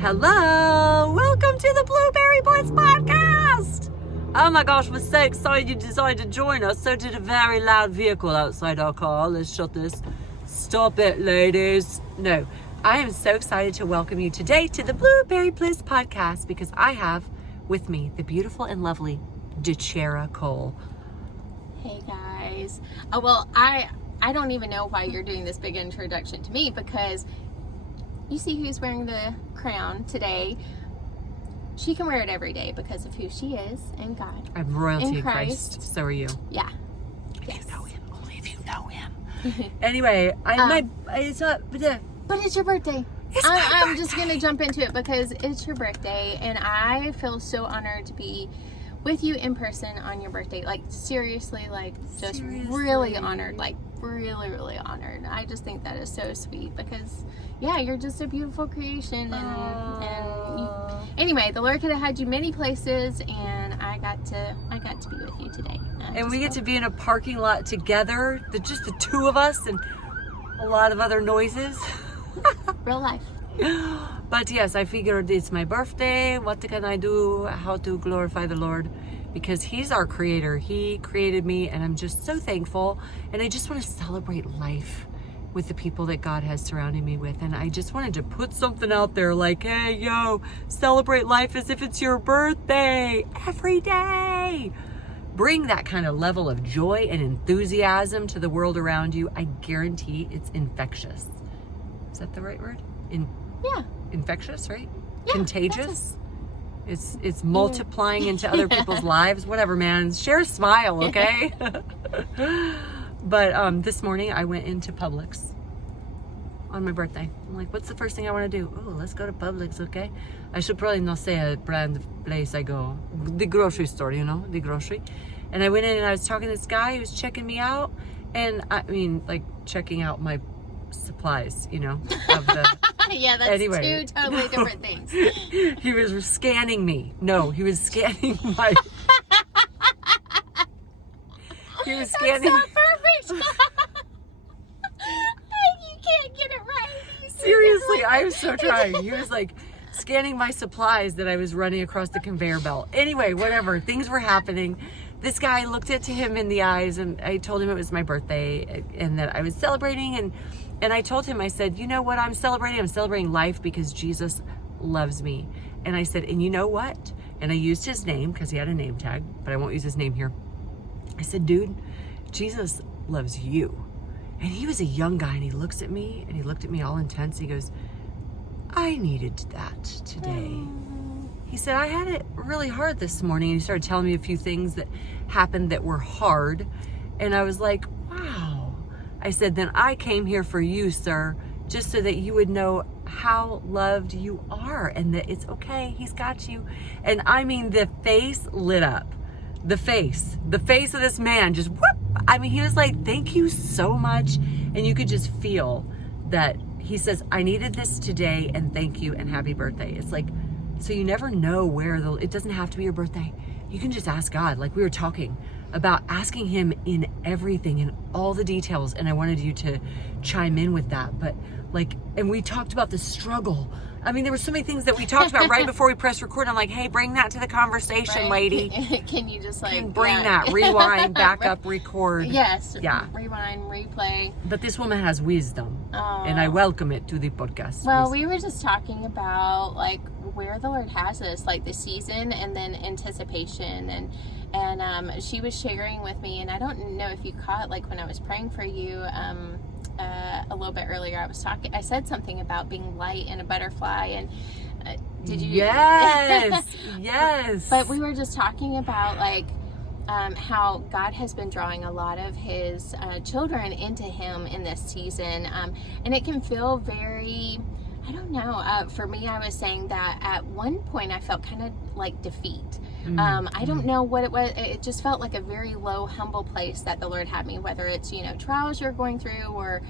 Hello! Welcome to the BluBerry Bliss Vidcast! Oh my gosh, we're so excited you decided to join us. So did a very loud vehicle outside our car. Let's shut this. Stop it, ladies. No, I am so excited to welcome you today to the BluBerry Bliss Podcast because I have with me the beautiful and lovely Dechari Cole. Hey guys. Oh, well, I don't even know why you're doing this big introduction to me because you see who's wearing the crown today. She can wear it every day because of who she is and God. I'm royalty in Christ. So are you. Yeah. If Yes. you know him. Only if you know him. Anyway, it's not. But it's your birthday. It's my I'm just birthday. going to jump into it because it's your birthday and I feel so honored to be with you in person on your birthday. Like, seriously, like, just really honored. Like, really, really honored. I just think that is so sweet because, yeah, you're just a beautiful creation. Anyway, the Lord could have had you many places and I got to be with you today. And we get to be in a parking lot together, just the two of us and a lot of other noises. Real life. But yes, I figured it's my birthday. What can I do? How to glorify the Lord? Because He's our creator. He created me and I'm just so thankful. And I just want to celebrate life with the people that God has surrounded me with. And I just wanted to put something out there like, hey, yo, celebrate life as if it's your birthday every day. Bring that kind of level of joy and enthusiasm to the world around you. I guarantee it's infectious. Is that the right word? Yeah. Infectious, right? Yeah, Contagious. It's multiplying into other people's lives. Whatever, man. Share a smile, okay? But this morning I went into Publix on my birthday. I'm like, what's the first thing I want to do? Oh, let's go to Publix, okay? I should probably not say a brand place I go. The grocery store, you know, the grocery. And I went in and I was talking to this guy who was checking me out. And I mean, like checking out my supplies, you know, of the... Yeah, that's anyway. two totally different things. He was scanning me. No, he was scanning my... He was scanning... That's so perfect. You can't get it right. Seriously, I was so trying. He was like scanning my supplies that I was running across the conveyor belt. Anyway, whatever. Things were happening. This guy looked to him in the eyes and I told him it was my birthday and that I was celebrating and I told him, I said, you know what I'm celebrating? I'm celebrating life because Jesus loves me. And I said, and you know what? And I used his name because he had a name tag, but I won't use his name here. I said, dude, Jesus loves you. And he was a young guy and he looks at me and he looked at me all intense. He goes, I needed that today. He said, I had it really hard this morning. And he started telling me a few things that happened that were hard. And I was like, wow. I said, then I came here for you, sir, just so that you would know how loved you are and that it's okay. He's got you. And I mean, the face lit up. The face of this man just whoop. I mean, he was like, thank you so much. And you could just feel that he says, I needed this today and thank you and happy birthday. It's like, so you never know where it doesn't have to be your birthday. You can just ask God. Like we were talking about asking him in everything, in all the details. And I wanted you to chime in with that. But like, and we talked about the struggle. I mean, there were so many things that we talked about right before we pressed record. I'm like, hey, bring that to the conversation, Right. lady. Can you just like Bring that, rewind, back up, record. Yes. Yeah. Rewind, replay. But this woman has wisdom, and I welcome it to the podcast. Well, we were just talking about like where the Lord has us, like the season and then anticipation, and she was sharing with me, and I don't know if you caught like when I was praying for you a little bit earlier. I said something about being light and a butterfly, and did you? Yes, yes. But we were just talking about like how God has been drawing a lot of His children into Him in this season, and it can feel very, I don't know. For me, I was saying that at one point I felt kind of like defeat. I don't know what it was. It just felt like a very low, humble place that the Lord had me, whether it's, trials you're going through or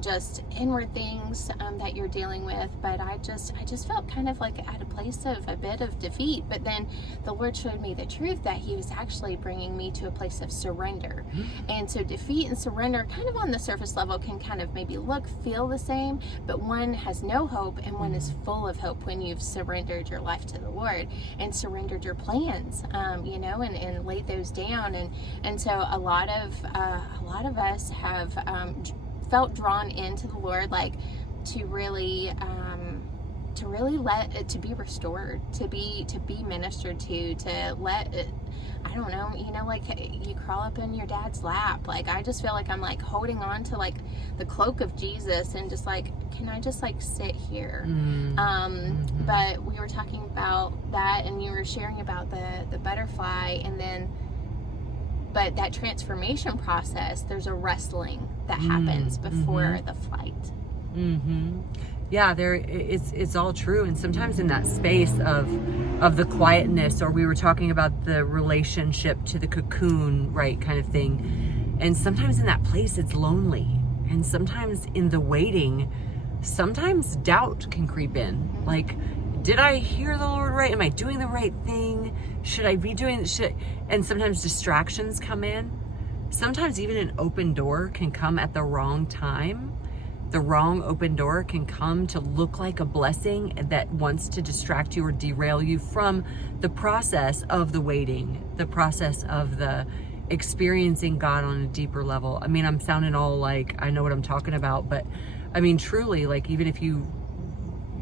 just inward things that you're dealing with. But I just felt kind of like at a place of a bit of defeat. But then the Lord showed me the truth that he was actually bringing me to a place of surrender. And so defeat and surrender kind of on the surface level can kind of maybe feel the same, but one has no hope and one is full of hope when you've surrendered your life to the Lord and surrendered your plans, and laid those down. And so a lot of us have felt drawn into the Lord, like to really let it to be restored, to be ministered to let it, I don't know, like you crawl up in your dad's lap. Like I just feel like I'm like holding on to like the cloak of Jesus and just like, can I just like sit here? But we were talking about that, and you were sharing about the butterfly, and then but that transformation process, there's a wrestling that happens before the flight. Yeah, it's all true. And sometimes in that space of the quietness, or we were talking about the relationship to the cocoon, right, kind of thing. And sometimes in that place it's lonely. And sometimes in the waiting, sometimes doubt can creep in. Like, did I hear the Lord right? Am I doing the right thing? Should I be doing shit? And sometimes distractions come in. Sometimes even an open door can come at the wrong time. The wrong open door can come to look like a blessing that wants to distract you or derail you from the process of the waiting, the process of the experiencing God on a deeper level. I mean, I'm sounding all like I know what I'm talking about, but I mean, truly, like even if you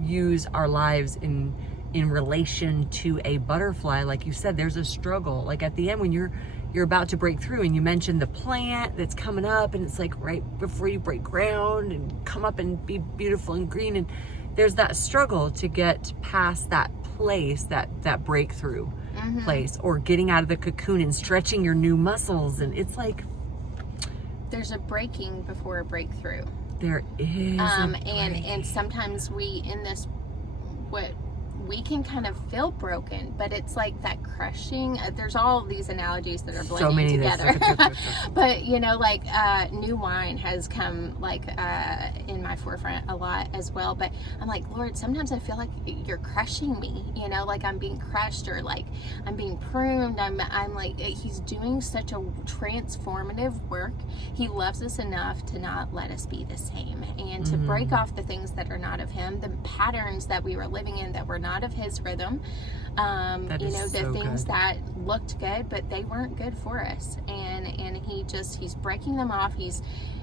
use our lives in relation to a butterfly, like you said, there's a struggle. Like at the end when you're about to break through, and you mentioned the plant that's coming up, and it's like right before you break ground and come up and be beautiful and green, and there's that struggle to get past that place, that breakthrough place, or getting out of the cocoon and stretching your new muscles. And it's like there's a breaking before a breakthrough. There is and sometimes we in this we can kind of feel broken, but it's like that crushing. There's all these analogies that are blending together. But like new wine has come like in my forefront a lot as well. But I'm like, Lord, sometimes I feel like you're crushing me. Like I'm being crushed, or like I'm being pruned. I'm like, he's doing such a transformative work. He loves us enough to not let us be the same, and to break off the things that are not of him, the patterns that we were living in that were not of his rhythm, the things that looked good but they weren't good for us, and he's breaking them off.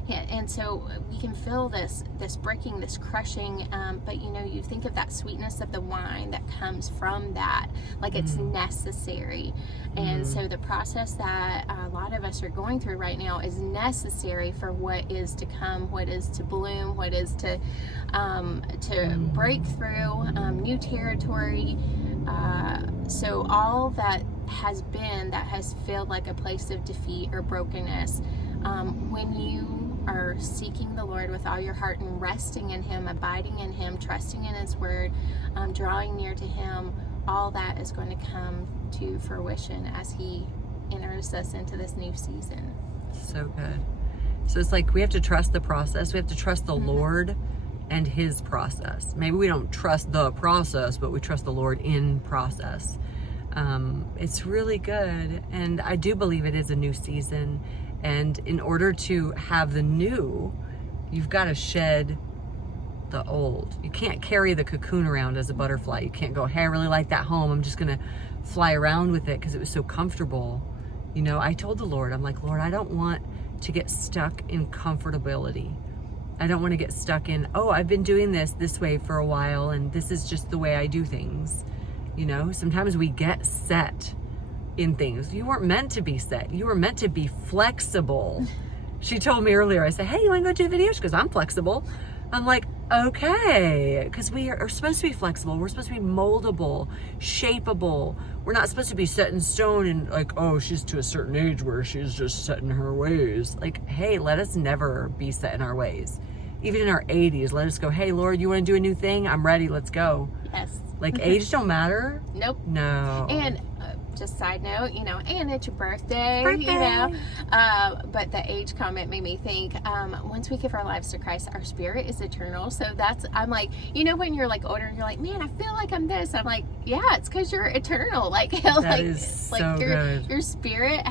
And so we can feel this breaking, this crushing, but you think of that sweetness of the wine that comes from that, like it's necessary. And so the process that a lot of us are going through right now is necessary for what is to come, what is to bloom, what is to break through new territory. So all that has felt like a place of defeat or brokenness, when you are seeking the Lord with all your heart and resting in him, abiding in him, trusting in his word, drawing near to him, all that is going to come to fruition as he enters us into this new season. So good. So it's like we have to trust the process. We have to trust the Lord and his process. Maybe we don't trust the process, but we trust the Lord in process. It's really good. And I do believe it is a new season. And in order to have the new, you've got to shed the old. You can't carry the cocoon around as a butterfly. You can't go, hey, I really like that home. I'm just going to fly around with it because it was so comfortable. I told the Lord, I'm like, Lord, I don't want to get stuck in comfortability. I don't want to get stuck in, I've been doing this way for a while, and this is just the way I do things. Sometimes we get set in things. You weren't meant to be set. You were meant to be flexible. She told me earlier, I said, hey, you want to go to a video? She goes, I'm flexible. I'm like, okay, because we are supposed to be flexible. We're supposed to be moldable, shapeable. We're not supposed to be set in stone and like, she's to a certain age where she's just set in her ways. Like, hey, let us never be set in our ways. Even in our 80s, let us go, hey, Lord, you want to do a new thing? I'm ready. Let's go. Yes. Like, age don't matter? Nope. No. And just side note, and it's your birthday, Birthday. but the age comment made me think, once we give our lives to Christ, our spirit is eternal. So I'm like, when you're like older and you're like, man, I feel like I'm this. I'm like, yeah, it's because you're eternal. Like, That is so good. Your spirit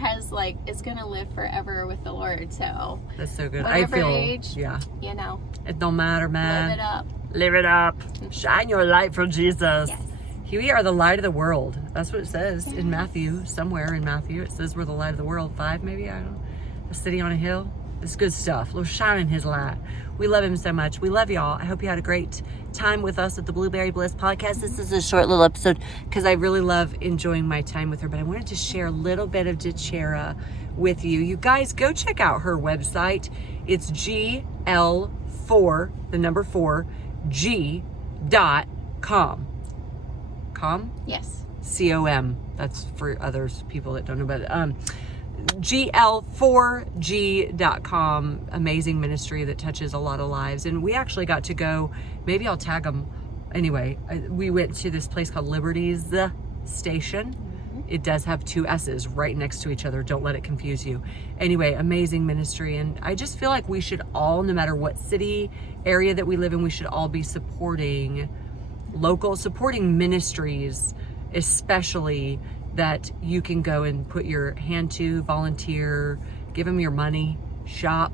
is going to live forever with the Lord. So That's so good. whatever I feel, age, yeah. It It don't matter, man. live it up. Live it up. Shine your light for Jesus. Yes. We are the light of the world. That's what it says in Matthew. Somewhere in Matthew, it says we're the light of the world. 5 maybe, I don't know. A city on a hill. It's good stuff. We're shining his light. We love him so much. We love y'all. I hope you had a great time with us at the BluBerry Bliss podcast. This is a short little episode because I really love enjoying my time with her. But I wanted to share a little bit of Dechari with you. You guys go check out her website. It's GL4, the number 4, G.com. Yes. COM. That's for others, people that don't know about it. GL4G.com. Amazing ministry that touches a lot of lives. And we actually got to go, maybe I'll tag them. Anyway, we went to this place called Liberty's Station. It does have 2 S's right next to each other. Don't let it confuse you. Anyway, amazing ministry. And I just feel like we should all, no matter what city, area that we live in, we should all be supporting ministries, especially that you can go and put your hand to, volunteer, give them your money, shop,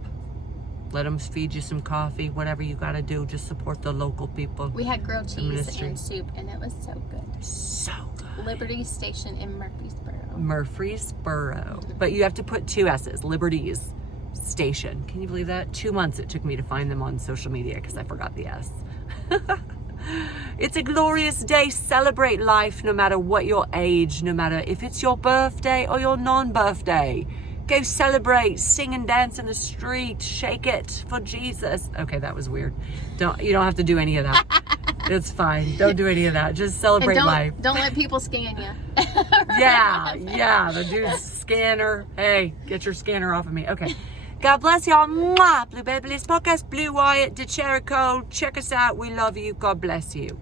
let them feed you some coffee, whatever you got to do, just support the local people. We had grilled cheese and soup, and it was so good. So good. Liberty Station in Murfreesboro. Murfreesboro. But you have to put 2 S's, Liberty's Station. Can you believe that? 2 months it took me to find them on social media because I forgot the S. It's a glorious day. Celebrate life no matter what your age, no matter if it's your birthday or your non-birthday. Go celebrate, sing and dance in the street, shake it for Jesus. Okay, that was weird. You don't have to do any of that. It's fine. Don't do any of that. Just celebrate life. Don't let people scan you. Yeah, the dude's scanner. Hey, get your scanner off of me. Okay. God bless y'all. Mwah. BluBerry Bliss Podcast, Blu Wyatt, Dechari. Check us out. We love you. God bless you.